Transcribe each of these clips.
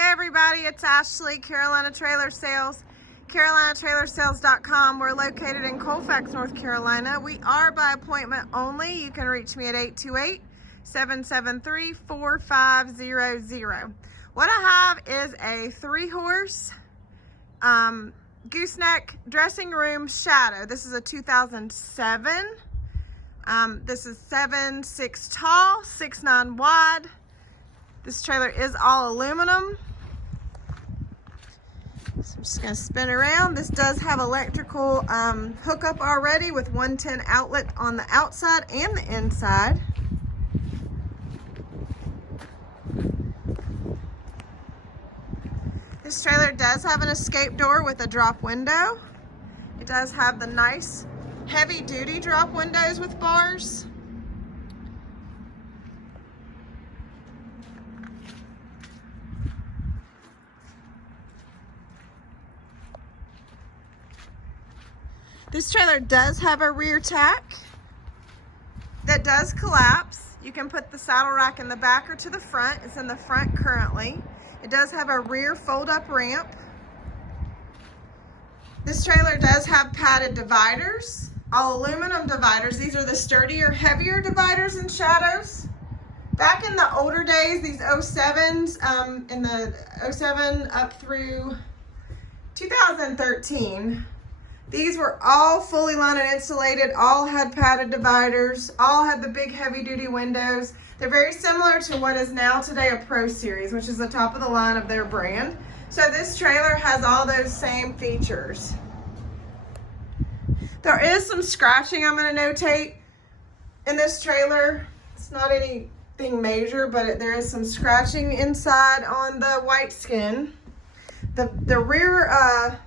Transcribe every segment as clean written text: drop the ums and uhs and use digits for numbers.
Hey everybody, it's Ashley, Carolina Trailer Sales, CarolinaTrailerSales.com. We're located in Colfax, North Carolina. We are by appointment only. You can reach me at 828-773-4500. What I have is a 3-horse gooseneck dressing room shadow. This is a 2007. This is 7'6" tall, 6'9" wide. This trailer is all aluminum. So I'm just going to spin around. This does have electrical hookup already with 110 outlet on the outside and the inside. This trailer does have an escape door with a drop window. It does have the nice heavy duty drop windows with bars. This trailer does have a rear tack that does collapse. You can put the saddle rack in the back or to the front. It's in the front currently. It does have a rear fold-up ramp. This trailer does have padded dividers, all aluminum dividers. These are the sturdier, heavier dividers and shadows. Back in the older days, these 07s, in the 07 up through 2013, these were all fully lined and insulated, all had padded dividers, all had the big heavy duty windows. They're very similar to what is now today a Pro Series, which is the top of the line of their brand. So this trailer has all those same features. There is some scratching I'm going to notate in this trailer. It's not anything major, but there is some scratching inside on the white skin. The rear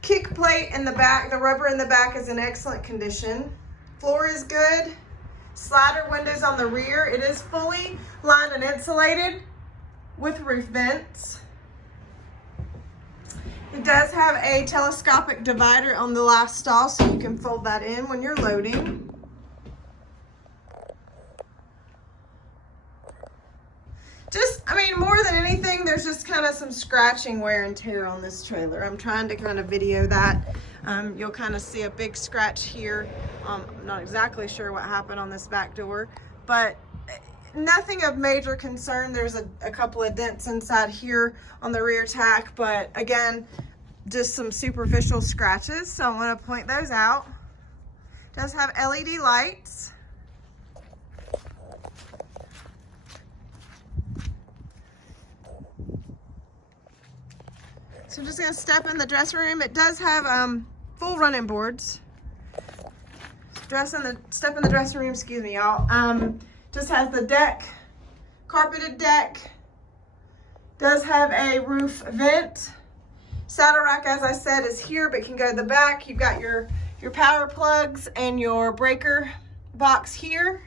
kick plate in the back, the rubber in the back is in excellent condition. Floor is good. Slider windows on the rear. It is fully lined and insulated with roof vents. It does have a telescopic divider on the last stall, so you can fold that in when you're loading. More than anything, there's just kind of some scratching, wear and tear on this trailer. I'm trying to kind of video that. You'll kind of see a big scratch here. I'm not exactly sure what happened on this back door, but nothing of major concern. There's a couple of dents inside here on the rear tack, but again, just some superficial scratches, so I want to point those out. It does have LED lights. So I'm just going to step in the dressing room. It does have full running boards. Step in the dressing room, excuse me, y'all. Just has the deck, carpeted deck. Does have a roof vent. Saddle rack, as I said, is here, but can go to the back. You've got your power plugs and your breaker box here.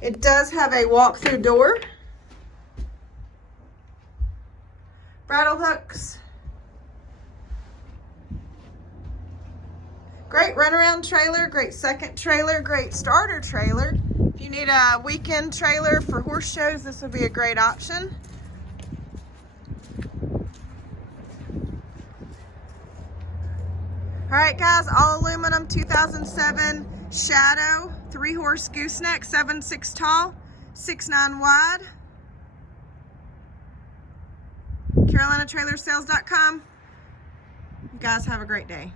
It does have a walk-through door. Brattle hooks. Great runaround trailer, great second trailer, great starter trailer. If you need a weekend trailer for horse shows, this would be a great option. All right, guys, all aluminum 2007 Shadow, 3-horse gooseneck, 7'6" tall, 6'9" wide. CarolinaTrailerSales.com. You guys have a great day.